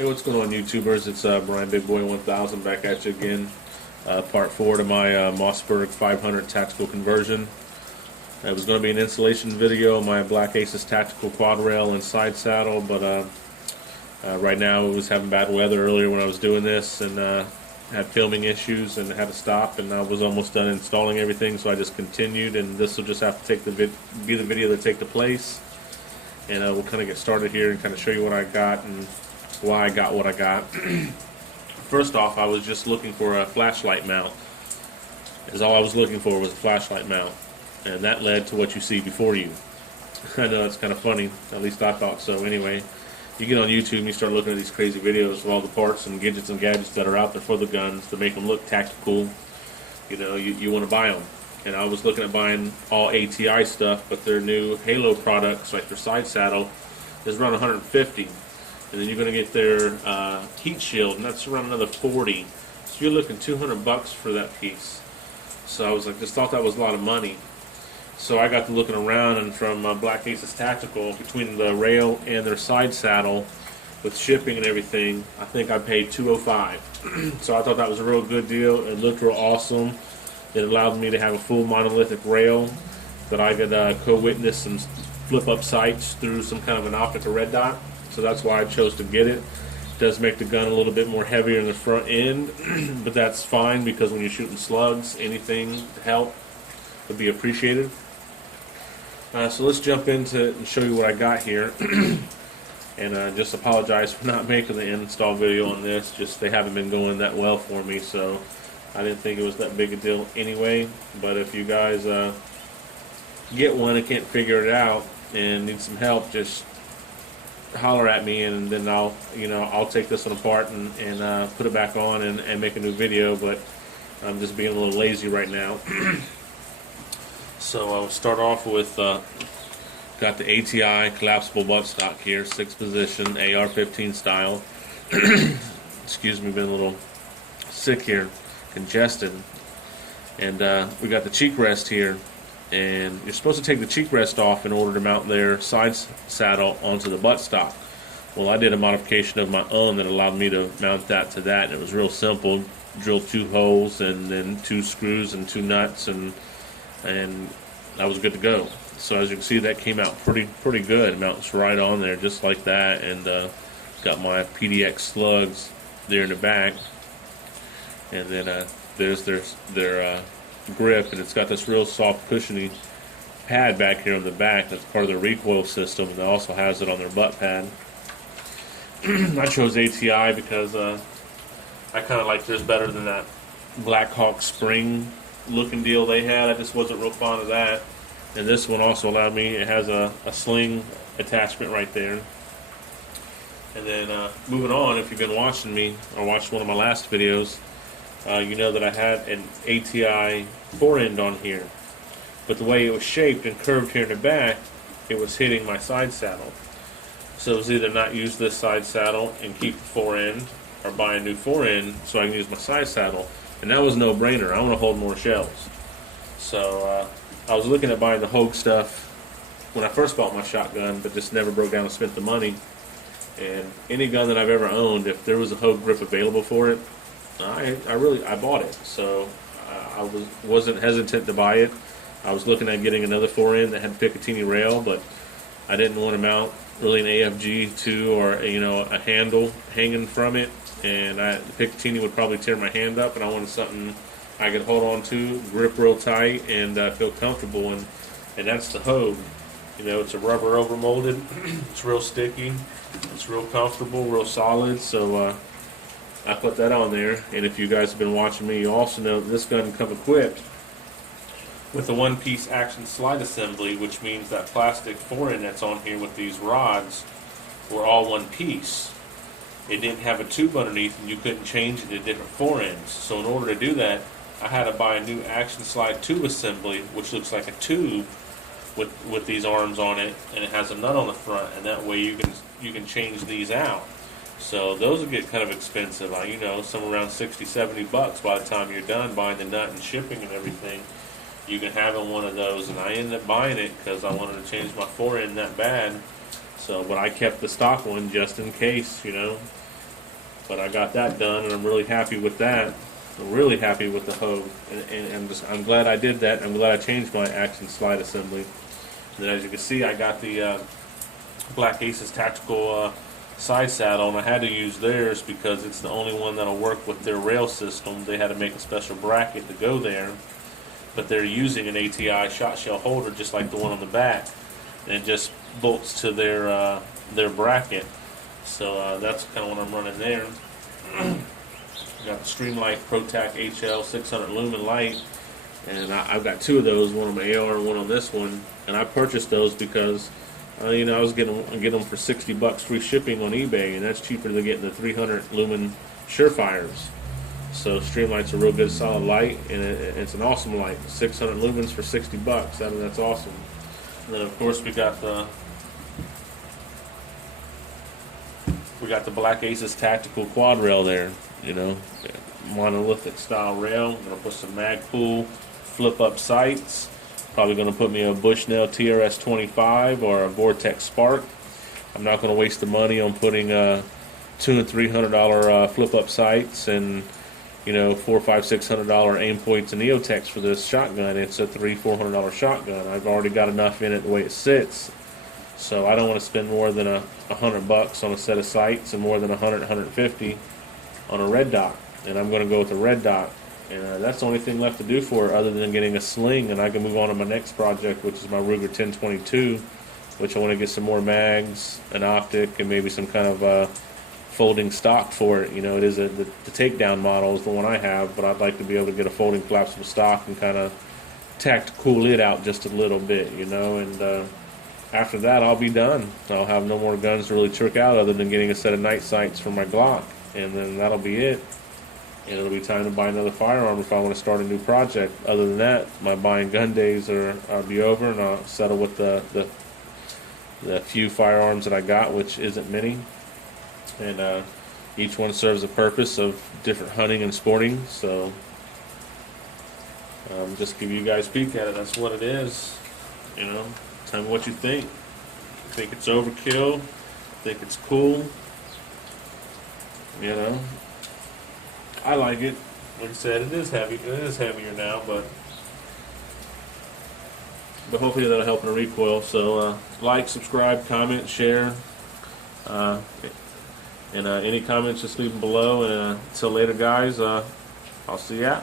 Hey, what's going on, YouTubers? It's Brian Big Boy 1000 back at you again. Part 4 to my Mossberg 500 tactical conversion. It was going to be an installation video of my Black Aces tactical quad rail and side saddle, but right now it was having bad weather earlier when I was doing this, and had filming issues and had to stop, and I was almost done installing everything, so I just continued, and this will just have to take be the video to take the place, and we'll kind of get started here and kind of show you what I got and why I got what I got. First off, I was just looking for a flashlight mount. Is all I was looking for was a flashlight mount, and that led to what you see before you. I know it's kind of funny, at least I thought so. Anyway, you get on YouTube and you start looking at these crazy videos of all the parts and gadgets that are out there for the guns to make them look tactical. You know, you want to buy them. And I was looking at buying all ATI stuff, but their new Halo products, like their side saddle, is around 150. And then you're going to get their heat shield, and that's around another 40. So you're looking $200 for that piece. So I was like, just thought that was a lot of money. So I got to looking around, and from Black Aces Tactical, between the rail and their side saddle, with shipping and everything, I think I paid $205. So I thought that was a real good deal. It looked real awesome. It allowed me to have a full monolithic rail that I could co-witness some flip-up sights through some kind of an optical red dot. So that's why I chose to get it. It does make the gun a little bit more heavier in the front end, but that's fine because when you're shooting slugs, anything to help would be appreciated. So let's jump into it and show you what I got here. And just apologize for not making the install video on this. Just they haven't been going that well for me, so I didn't think it was that big a deal anyway. But if you guys get one and can't figure it out and need some help, just holler at me, and then I'll take this one apart and put it back on and make a new video. But I'm just being a little lazy right now. So I'll start off with got the ATI collapsible buttstock here, 6 position AR-15 style. Excuse me, been a little sick here, congested. And we got the cheek rest here. And you're supposed to take the cheek rest off in order to mount their side saddle onto the buttstock. Well, I did a modification of my own that allowed me to mount that to that, and it was real simple. Drilled 2 holes and then 2 screws and 2 nuts, and I was good to go. So as you can see, that came out pretty good. It mounts right on there just like that, and got my PDX slugs there in the back, and then there's their grip, and it's got this real soft cushiony pad back here on the back that's part of their recoil system, and it also has it on their butt pad. I chose ATI because I kind of like theirs better than that Black Hawk spring looking deal they had. I just wasn't real fond of that. And this one also allowed me, it has a sling attachment right there. And then moving on, if you've been watching me or watched one of my last videos, you know that I had an ATI forend on here, but the way it was shaped and curved here in the back, it was hitting my side saddle. So it was either not use this side saddle and keep the forend, or buy a new forend so I can use my side saddle. And that was no brainer. I want to hold more shells. So I was looking at buying the Hogue stuff when I first bought my shotgun, but just never broke down and spent the money. And any gun that I've ever owned, if there was a Hogue grip available for it, I bought it. So I wasn't hesitant to buy it. I was looking at getting another forend that had Picatinny rail, but I didn't want to mount really an AFG to, or a handle hanging from it, and the Picatinny would probably tear my hand up, and I wanted something I could hold on to, grip real tight, and feel comfortable. And that's the Hogue. It's a rubber over molded. It's real sticky. It's real comfortable, real solid. So I put that on there. And if you guys have been watching me, you also know that this gun comes equipped with a one-piece action slide assembly, which means that plastic forend that's on here with these rods were all one piece. It didn't have a tube underneath, and you couldn't change it to different forends. So in order to do that, I had to buy a new action slide tube assembly, which looks like a tube with these arms on it, and it has a nut on the front, and that way you can change these out. So those will get kind of expensive. Somewhere around $60-70 by the time you're done buying the nut and shipping and everything. You can have one of those, and I ended up buying it because I wanted to change my forend that bad. So, but I kept the stock one just in case, But I got that done, and I'm really happy with that. I'm really happy with the Hogue, and I'm glad I did that. I'm glad I changed my action slide assembly. And then as you can see, I got the Black Aces tactical side saddle, and I had to use theirs because it's the only one that'll work with their rail system. They had to make a special bracket to go there, but they're using an ATI shot shell holder just like the one on the back, and it just bolts to their bracket. So that's kind of what I'm running there. Got the Streamlight ProTac HL 600 lumen light, and I've got two of those, one on my AR and one on this one. And I purchased those because I was getting them for $60 free shipping on eBay, and that's cheaper than getting the 300 lumen Surefires. So Streamlight's a real good solid light, and it's an awesome light. 600 lumens for $60. That's awesome. And then of course we got the Black Aces tactical quad rail there. Monolithic style rail. I'm gonna put some Magpul flip up sights. Probably going to put me a Bushnell TRS 25 or a Vortex Spark. I'm not going to waste the money on putting $200 and $300 flip up sights and $400, $500, $600 aim points and Neotex for this shotgun. It's a $300, $400 shotgun. I've already got enough in it the way it sits, so I don't want to spend more than $100 on a set of sights and more than $100, $150 on a red dot. And I'm going to go with the red dot. And that's the only thing left to do for it other than getting a sling, and I can move on to my next project, which is my Ruger 1022, which I want to get some more mags, an optic, and maybe some kind of folding stock for it. It is the takedown model is the one I have, but I'd like to be able to get a folding collapsible stock and kind of tack the cool lid out just a little bit, and after that I'll be done. I'll have no more guns to really trick out other than getting a set of night sights for my Glock, and then that'll be it. And it'll be time to buy another firearm if I want to start a new project. Other than that, my buying gun days will be over, and I'll settle with the few firearms that I got, which isn't many. And each one serves a purpose of different hunting and sporting. So just give you guys a peek at it. That's what it is. Tell me what you think. Think it's overkill? Think it's cool? I like it. Like I said, it is heavy. It is heavier now, but hopefully that'll help in the recoil. So like, subscribe, comment, share, and any comments just leave them below. And until later, guys, I'll see ya.